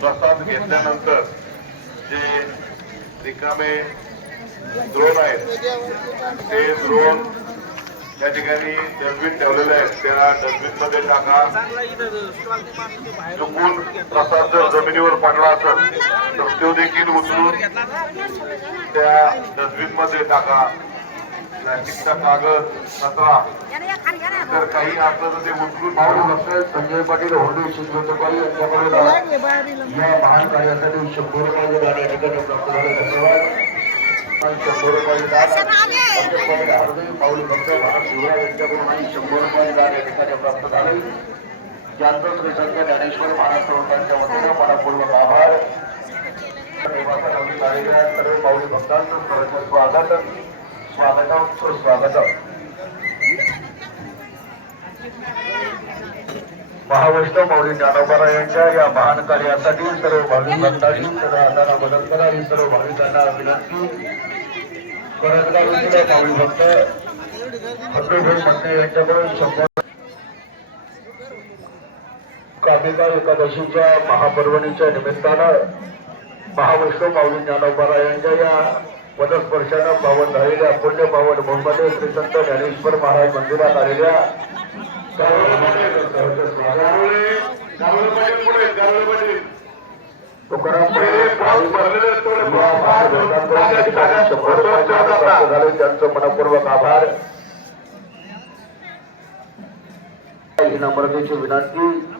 प्रसाद घेतल्यानंतर जे रिकामे द्रोण आहेत ते द्रोण त्या ठिकाणी डस्टबिन ठेवलेले आहेत. त्या डस्टबिनमध्ये टाका. चुकून प्रसाद जर जमिनीवर पडला असेल तर तो देखील उचलून त्या डस्टबिनमध्ये टाका. प्लॅस्टिकचा कागद कचरा तर काही असलं तर ते उचलून ठेवा. संजय पाटील होंडे शिंदे यांच्याकडे या महान कार्यासाठी शंभर रुपये गाडी या ठिकाणी प्राप्त झाले धन्यवाद. शंभर रुपये दान पंचपाणी हरदे पाऊली भक्त भारत शिवराज यांच्याकडून आणि शंभर रुपये दान या ठिकाणी प्राप्त झाले ज्यांचं श्री संत ज्ञानेश्वर महाराज संस्थांच्या वतीनं मनपूर्वक आभार. सर्व पाऊली भक्तांचं स्वागत. स्वागतम सुस्वागतम. महावैष्णव मौली ज्ञानोबा यांच्या या महान कार्यासाठी सर्व भाविक भक्तांनी सर्व हाताला बदल करा. सर्व भाविकांना विनंती. करंजगाव येथील भक्त हत्तीभाई मत्ते यांच्याकडून शंभर कामिका एकादशीच्या महापर्वणीच्या निमित्तानं महावैष्णव माऊली ज्ञानोबा यांच्या या पदस्पर्शानं पावन झालेल्या पुण्य पावन भूमीमध्ये श्री संत ज्ञानेश्वर महाराज मंदिरात आलेल्या झाले त्यांचं मनपूर्वक आभार. ही नम्रतेची विनंती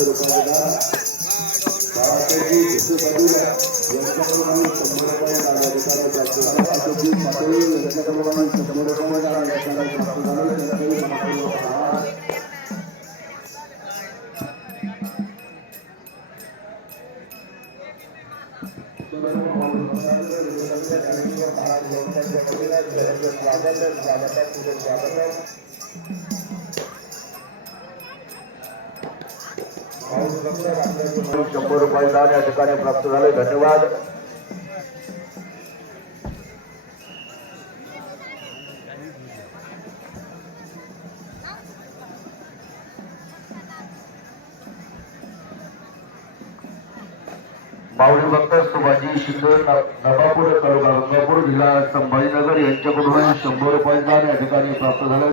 भक्तांचे दोनशे रुपये दान बाळासाहेबजी भिसे पाटील यांच्याकडूनही शंभर रुपये दान या ठिकाणी प्राप्त झाले अशोकजी पाटील यांच्याकडूनही शंभर रुपये दान या ठिकाणी प्राप्त झाले त्यांच्याही मनपूर्वक आभार. शंभर रुपये दान या ठिकाणी प्राप्त झाले. धन्यवाद. माऊली भक्त सुभाजी शिंदे न- नवापूर तालुका गंगापूर जिल्हा संभाजीनगर यांच्याकडून शंभर रुपये दान या ठिकाणी प्राप्त झाले.